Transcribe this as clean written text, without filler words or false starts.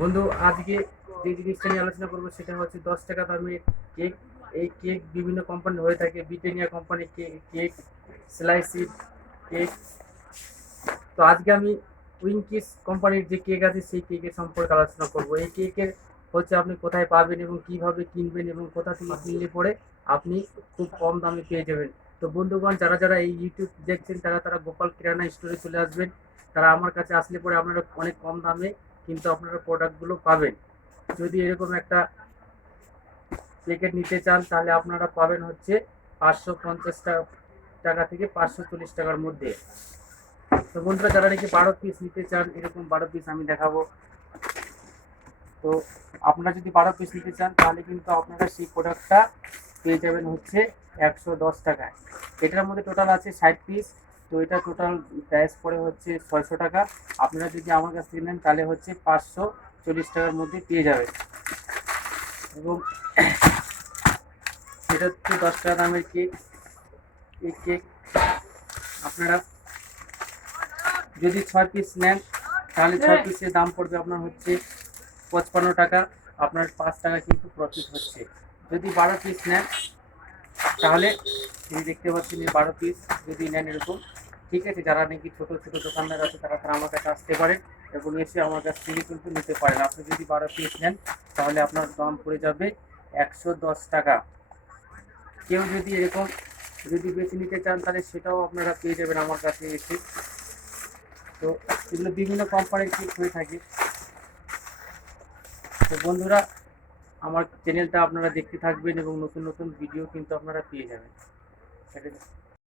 বন্ধু, আজকে যে জিনিসটা নিয়ে আলোচনা করবো সেটা হচ্ছে 10 টাকা দামের কেক। এই কেক বিভিন্ন কোম্পানি হয়ে থাকে, ব্রিটানিয়া কোম্পানি কেক, স্লাইসিড কেক। তো আজকে আমি উইঙ্কিস কোম্পানির যে কেক আছে সেই কেকের সম্পর্কে আলোচনা করব। এই কেকের হচ্ছে আপনি কোথায় পাবেন এবং কিভাবে কিনবেন এবং কোথা থেকে কিনলে পরে আপনি খুব কম দামে পেয়ে যাবেন। তো বন্ধুগণ, যারা যারা এই ইউটিউব দেখছেন তারা তারা গোপাল কিরানা স্টোরে চলে আসবেন। তারা আমার কাছে আসলে পরে আপনারা অনেক কম দামে কিন্তু আপনারা প্রোডাক্টগুলো পাবেন। যদি এরকম একটা প্যাকেট নিতে চান তাহলে আপনারা পাবেন হচ্ছে 550 টাকা থেকে 540 টাকার মধ্যে। তো বন্ধুরা, যারা নাকি 12 পিস নিতে চান, এরকম 12 পিস আমি দেখাবো। তো আপনারা যদি 12 পিস নিতে চান তাহলে কিন্তু আপনারা সেই প্রোডাক্টটা পেয়ে যাবেন হচ্ছে 110 টাকায়। এটার মধ্যে টোটাল আছে 60 পিস। তো এটা টোটাল প্রাইস পড়ে হচ্ছে 600 টাকা। আপনারা যদি আমার কাছ থেকে নেন তাহলে হচ্ছে 540 টাকার মধ্যে পেয়ে যাবেন। এবং এটা হচ্ছে 10 টাকা দামের কেক। এই কেক আপনারা যদি 6 পিস নেন তাহলে 6 পিসের দাম পড়বে আপনার হচ্ছে 55 টাকা। আপনার 5 টাকা কিন্তু প্রফিট হচ্ছে। যদি 12 পিস নেন তাহলে তিনি দেখতে পাচ্ছেন এই 12 পিস যদি নেন এরকম, ঠিক আছে। যারা নাকি ছোট ছোট দোকানদার আছে তারা তারা আমার কাছে আসতে পারেন এবং এসে আমার কাছ থেকে কিন্তু নিতে পারেন। আপনি যদি 12 পিস নেন তাহলে আপনার দাম পড়ে যাবে 110 টাকা। কেউ যদি এরকম যদি বেছে নিতে চান তাহলে সেটাও আপনারা পেয়ে যাবেন আমার কাছে এসে। তো এগুলো বিভিন্ন কোম্পানির কেক হয়ে থাকে। তো বন্ধুরা, আমার চ্যানেলটা আপনারা দেখতে থাকবেন এবং নতুন নতুন ভিডিও কিন্তু আপনারা পেয়ে যাবেন।